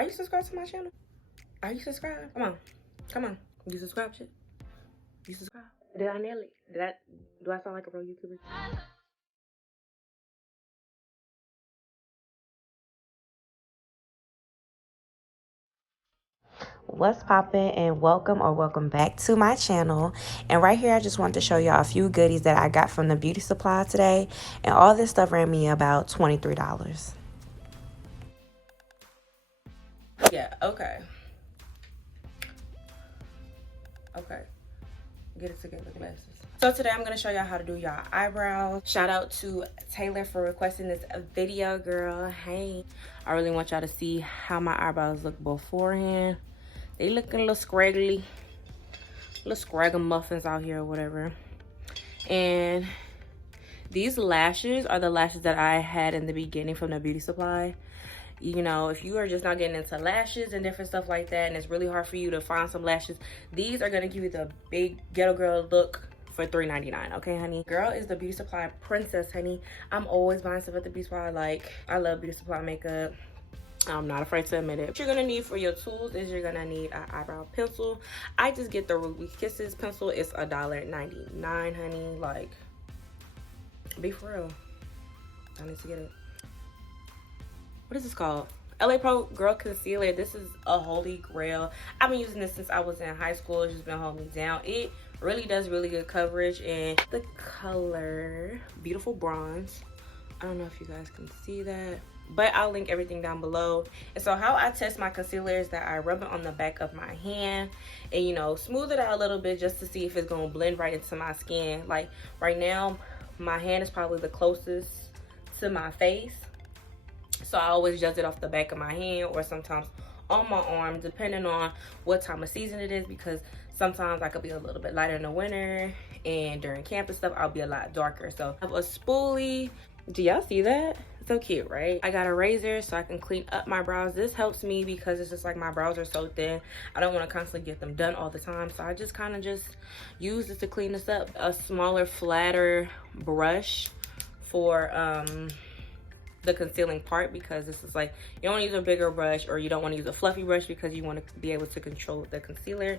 Are you subscribed to my channel? Are you subscribed? Come on. Come on. You subscribe, shit? You subscribe? Did I nail it? Do I sound like a real YouTuber? What's poppin', and welcome back to my channel. And right here I just want to show y'all a few goodies that I got from the beauty supply today, and all this stuff ran me about $23. Yeah, okay, get it together, glasses. So today I'm gonna show y'all how to do y'all eyebrows. Shout out to Taylor for requesting this video, girl. Hey, I really want y'all to see how my eyebrows look beforehand. They looking a little scraggly, little scragamuffins out here or whatever. And these lashes are the lashes that I had in the beginning from the beauty supply. You know, if you are just not getting into lashes and different stuff like that, and it's really hard for you to find some lashes, these are gonna give you the big ghetto girl look for $3.99. Okay, honey? Girl is the beauty supply princess, honey. I'm always buying stuff at the beauty supply. Like, I love beauty supply makeup. I'm not afraid to admit it. What you're gonna need for your tools is you're gonna need an eyebrow pencil. I just get the Ruby Kisses pencil. It's $1.99, honey. Like, be for real. I need to get it. What is this called? LA Pro Girl Concealer. This is a holy grail. I've been using this since I was in high school. It's just been holding me down. It really does really good coverage, and the color beautiful bronze. I don't know if you guys can see that, but I'll link everything down below. And so how I test my concealer is that I rub it on the back of my hand and, you know, smooth it out a little bit just to see if it's gonna blend right into my skin. Like right now, my hand is probably the closest to my face, so I always just it off the back of my hand or sometimes on my arm, depending on what time of season it is, because sometimes I could be a little bit lighter in the winter, and during camp and stuff I'll be a lot darker. So I have a spoolie. Do y'all see that? So cute, right? I got a razor so I can clean up my brows. This helps me because it's just like my brows are so thin. I don't want to constantly get them done all the time, so I just kind of just use this to clean this up. A smaller, flatter brush for the concealing part, because this is like, you don't want to use a bigger brush, or you don't want to use a fluffy brush because you want to be able to control the concealer.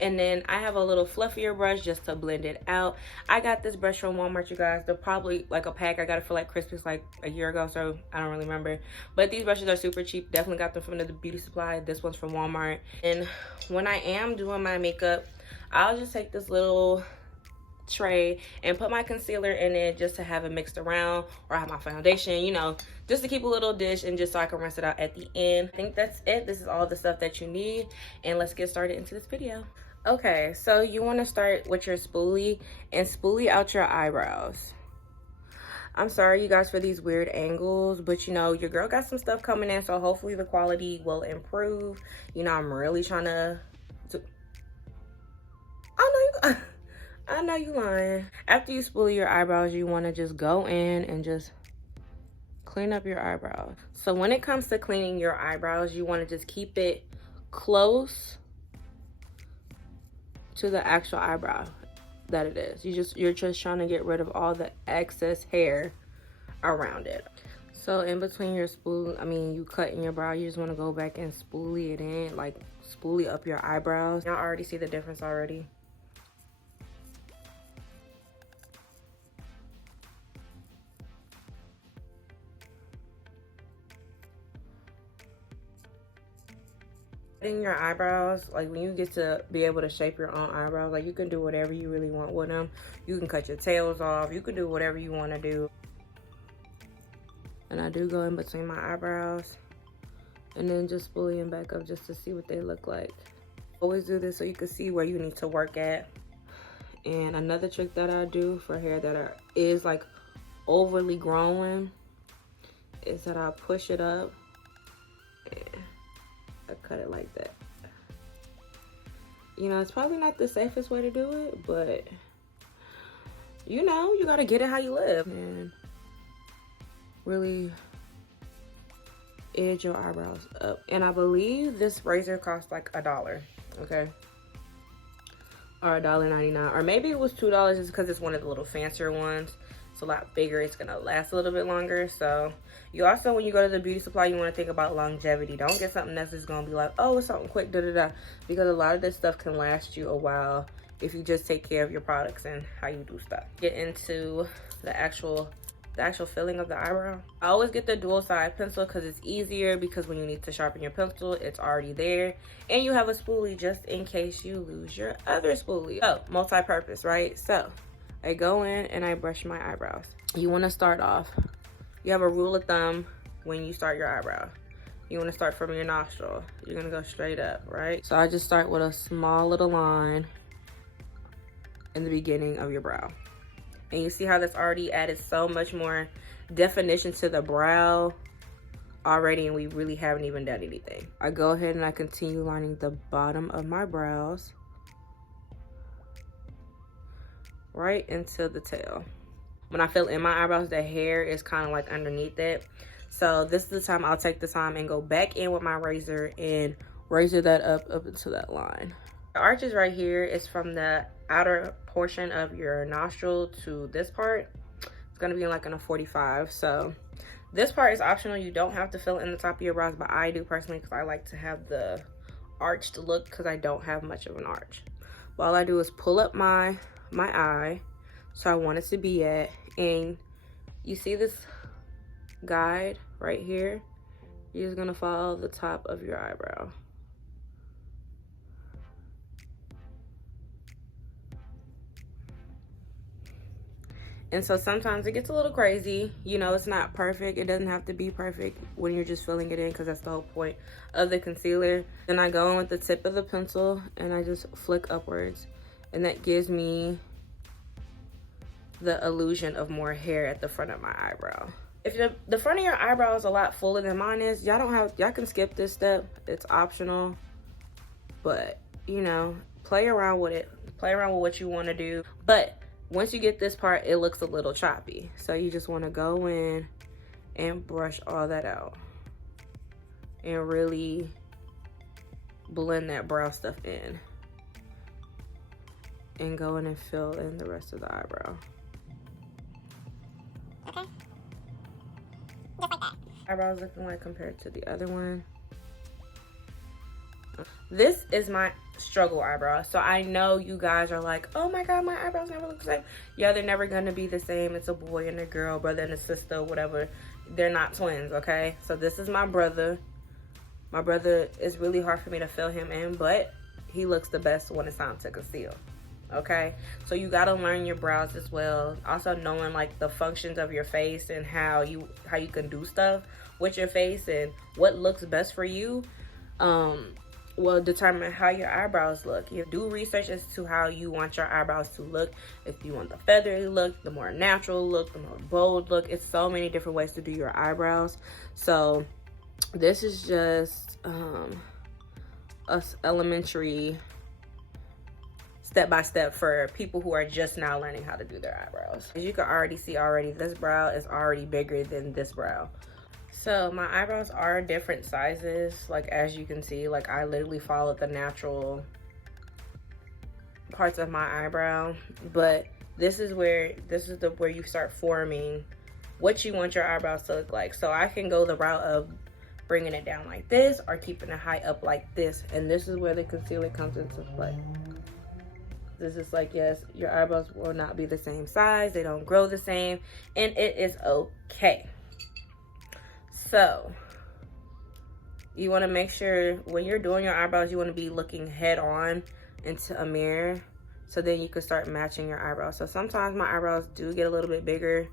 And then I have a little fluffier brush just to blend it out. I got this brush from Walmart, you guys. They're probably like a pack. I got it for like Christmas like a year ago, so I don't really remember, but these brushes are super cheap. Definitely got them from the beauty supply. This one's from Walmart. And when I am doing my makeup, I'll just take this little tray and put my concealer in it just to have it mixed around, or I have my foundation, you know, just to keep a little dish, and just so I can rinse it out at the end. I think that's it. This is all the stuff that you need, and let's get started into this video. Okay, so you want to start with your spoolie and spoolie out your eyebrows. I'm sorry you guys for these weird angles, but you know, your girl got some stuff coming in, so hopefully the quality will improve. You know, I'm really trying to I know you lying. After you spoolie your eyebrows, you want to just go in and just clean up your eyebrows. So when it comes to cleaning your eyebrows, you want to just keep it close to the actual eyebrow that it is. You're just trying to get rid of all the excess hair around it. So in between your you cutting your brow, you just want to go back and spoolie it in, like spoolie up your eyebrows. Y'all already see the difference already. In your eyebrows, like when you get to be able to shape your own eyebrows, like you can do whatever you really want with them. You can cut your tails off, you can do whatever you want to do. And I do go in between my eyebrows and then just spoolie them back up just to see what they look like. Always do this so you can see where you need to work at. And another trick that I do for hair that is like overly growing is that I push it up and I cut it like that. You know, it's probably not the safest way to do it, but you know, you gotta get it how you live. And really edge your eyebrows up. And I believe this razor cost like $1, okay? Or $1.99, or maybe it was $2 just because it's one of the little fancier ones. it's a lot bigger, it's gonna last a little bit longer. So you also, when you go to the beauty supply, you want to think about longevity. Don't get something that's just gonna be like, oh, it's something quick, da da da, because a lot of this stuff can last you a while if you just take care of your products and how you do stuff. Get into the actual filling of the eyebrow. I always get the dual side pencil because it's easier, because when you need to sharpen your pencil, it's already there, and you have a spoolie just in case you lose your other spoolie. Oh, multi-purpose, right? So I go in and I brush my eyebrows. You want to start off, you have a rule of thumb when you start your eyebrow. You want to start from your nostril. You're gonna go straight up, right? So I just start with a small little line in the beginning of your brow. And you see how that's already added so much more definition to the brow already, and we really haven't even done anything. I go ahead and I continue lining the bottom of my brows right into the tail. When I fill in my eyebrows, the hair is kind of like underneath it. So this is the time I'll take the time and go back in with my razor and razor that up into that line. The arches right here is from the outer portion of your nostril to this part. It's gonna be like in a 45. So this part is optional. You don't have to fill it in the top of your brows, but I do personally because I like to have the arched look because I don't have much of an arch. But all I do is pull up my eye, so I want it to be at, and you see this guide right here? You're just gonna follow the top of your eyebrow. And so sometimes it gets a little crazy. You know, it's not perfect. It doesn't have to be perfect when you're just filling it in, because that's the whole point of the concealer. Then I go in with the tip of the pencil and I just flick upwards. And that gives me the illusion of more hair at the front of my eyebrow. If the front of your eyebrow is a lot fuller than mine is, y'all can skip this step. It's optional. But, you know, play around with it. Play around with what you want to do. But once you get this part, it looks a little choppy. So you just want to go in and brush all that out and really blend that brow stuff in, and go in and fill in the rest of the eyebrow. Okay. Just like that. Eyebrows looking like compared to the other one. This is my struggle eyebrow. So I know you guys are like, oh my god, my eyebrows never look the same. Yeah, they're never gonna be the same. It's a boy and a girl, brother and a sister, whatever. They're not twins, okay? So this is my brother. My brother, is really hard for me to fill him in, but he looks the best when it's time to conceal. Okay, so you got to learn your brows as well. Also knowing like the functions of your face and how you can do stuff with your face and what looks best for you will determine how your eyebrows look. You do research as to how you want your eyebrows to look. If you want the feathery look, the more natural look, the more bold look. It's so many different ways to do your eyebrows. So this is just a elementary step-by-step for people who are just now learning how to do their eyebrows. As you can already see this brow is already bigger than this brow. So my eyebrows are different sizes, like as you can see. Like I literally followed the natural parts of my eyebrow, but this is where you start forming what you want your eyebrows to look like. So I can go the route of bringing it down like this or keeping it high up like this, and this is where the concealer comes into play. This is like, yes, your eyebrows will not be the same size, they don't grow the same, and it is okay. So you want to make sure when you're doing your eyebrows, you want to be looking head on into a mirror, so then you can start matching your eyebrows. So sometimes my eyebrows do get a little bit bigger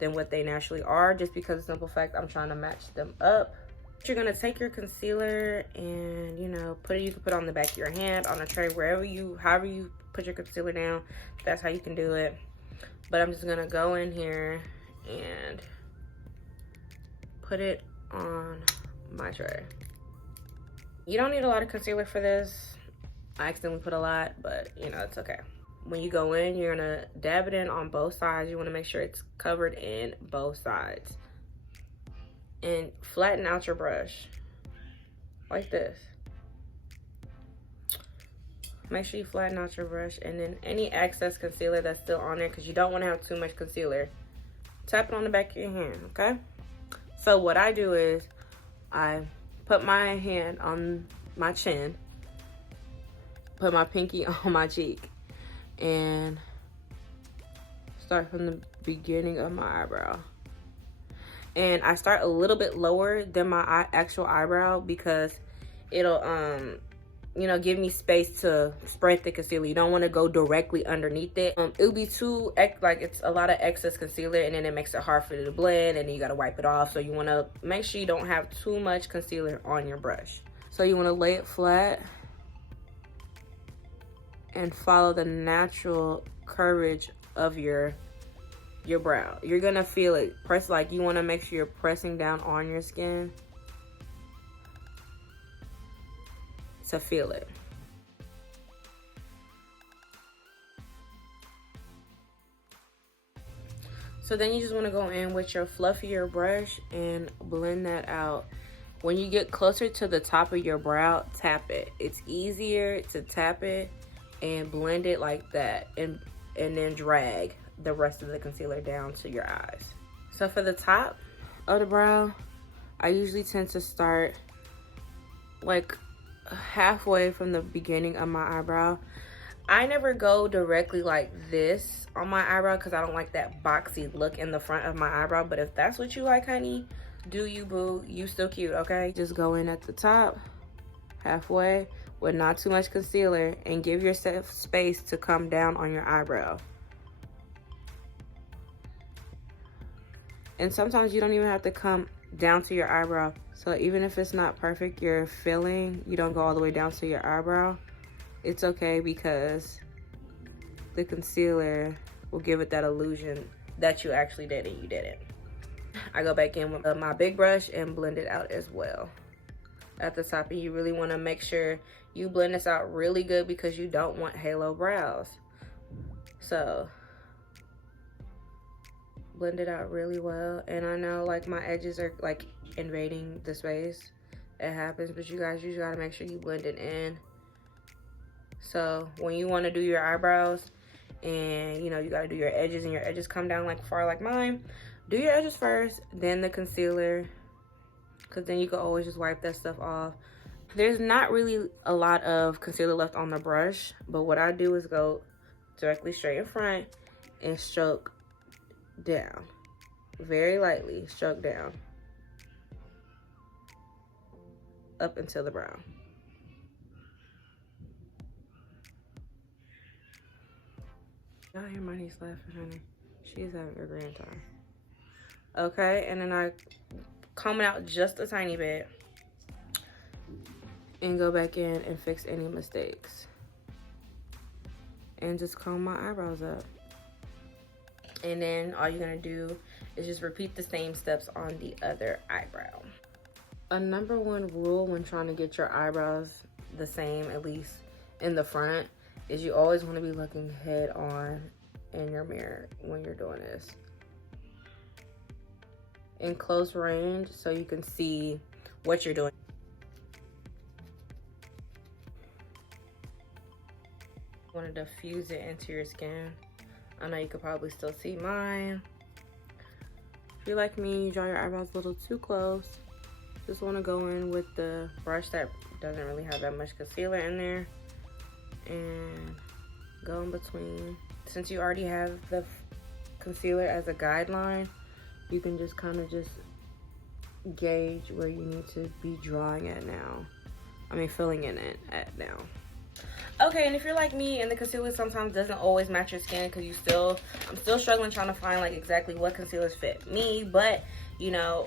than what they naturally are, just because of the simple fact I'm trying to match them up. You're gonna take your concealer and, you know, you can put it on the back of your hand, on a tray, however you put your concealer down, that's how you can do it. But I'm just gonna go in here and put it on my tray. You don't need a lot of concealer for this. I accidentally put a lot, but you know, it's okay. When you go in, you're gonna dab it in on both sides. You wanna make sure it's covered in both sides. And flatten out your brush like this. Make sure you flatten out your brush, and then any excess concealer that's still on there, because you don't want to have too much concealer, Tap it on the back of your hand, okay? So what I do is I put my hand on my chin, put my pinky on my cheek, and start from the beginning of my eyebrow. And I start a little bit lower than my actual eyebrow because it'll you know, give me space to spread the concealer. You don't want to go directly underneath it. It'll be too, like, it's a lot of excess concealer, and then it makes it hard for it to blend, and then you got to wipe it off. So you want to make sure you don't have too much concealer on your brush. So you want to lay it flat and follow the natural curvage of your brow. You're going to feel it. Press, like, you want to make sure you're pressing down on your skin to feel it. So then you just want to go in with your fluffier brush and blend that out. When you get closer to the top of your brow, tap it. It's easier to tap it and blend it like that, and then drag the rest of the concealer down to your eyes. So for the top of the brow, I usually tend to start like halfway from the beginning of my eyebrow. I never go directly like this on my eyebrow because I don't like that boxy look in the front of my eyebrow. But if that's what you like, honey, do you, boo. You still cute, okay? Just go in at the top, halfway, with not too much concealer, and give yourself space to come down on your eyebrow. And sometimes you don't even have to come down to your eyebrow. So even if it's not perfect, your filling, you don't go all the way down to your eyebrow, it's okay, because the concealer will give it that illusion that you actually did and you didn't. I go back in with my big brush and blend it out as well at the top. And you really want to make sure you blend this out really good because you don't want halo brows. So blend it out really well. And I know, like, my edges are like invading the space. It happens, but you guys, you gotta make sure you blend it in. So when you want to do your eyebrows, and you know, you gotta do your edges, and your edges come down like far like mine, do your edges first, then the concealer, because then you can always just wipe that stuff off. There's not really a lot of concealer left on the brush, but what I do is go directly straight in front and stroke down, very lightly stroke down up until the brow. Y'all hear my niece laughing, honey? She's having a grand time. Okay, and then I comb it out just a tiny bit and go back in and fix any mistakes. And just comb my eyebrows up. And then all you're gonna do is just repeat the same steps on the other eyebrow. A number one rule when trying to get your eyebrows the same, at least in the front, is you always want to be looking head on in your mirror when you're doing this, in close range, so you can see what you're doing. You want to diffuse it into your skin. I know you could probably still see mine. If you're like me, you draw your eyebrows a little too close. Just want to go in with the brush that doesn't really have that much concealer in there and go in between. Since you already have the concealer as a guideline, you can just kind of just gauge where you need to be drawing at now. I mean, filling in it at now. Okay, and if you're like me and the concealer sometimes doesn't always match your skin, because I'm still struggling trying to find like exactly what concealers fit me, but you know,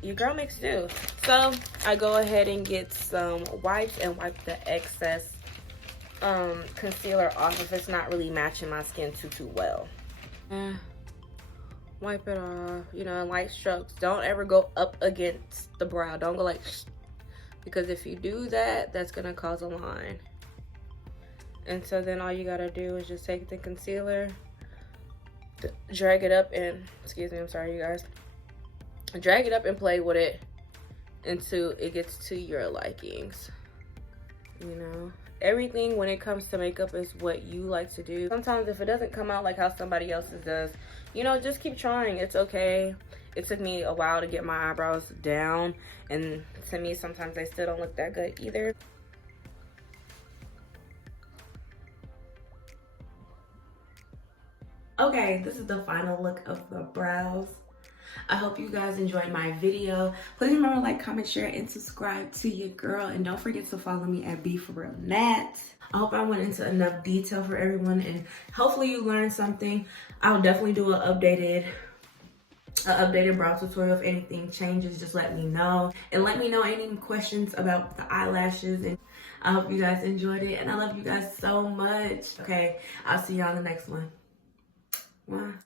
your girl makes do. So I go ahead and get some wipes and wipe the excess concealer off if it's not really matching my skin too well. Wipe it off, you know, in light strokes. Don't ever go up against the brow. Don't go like, because if you do that, that's gonna cause a line. And so then all you gotta do is just take the concealer, drag it up, and excuse me, I'm sorry you guys, drag it up and play with it until it gets to your likings. you know. Everything when it comes to makeup is what you like to do. Sometimes if it doesn't come out like how somebody else's does, you know, just keep trying. It's okay. It took me a while to get my eyebrows down, and to me sometimes they still don't look that good either. Okay, this is the final look of the brows. I hope you guys enjoyed my video. Please remember to like, comment, share, and subscribe to your girl. And don't forget to follow me at BeForRealNat. I hope I went into enough detail for everyone, and hopefully you learned something. I'll definitely do an updated brow tutorial. If anything changes, just let me know. And let me know any questions about the eyelashes. And I hope you guys enjoyed it. And I love you guys so much. Okay, I'll see y'all in the next one. Bye.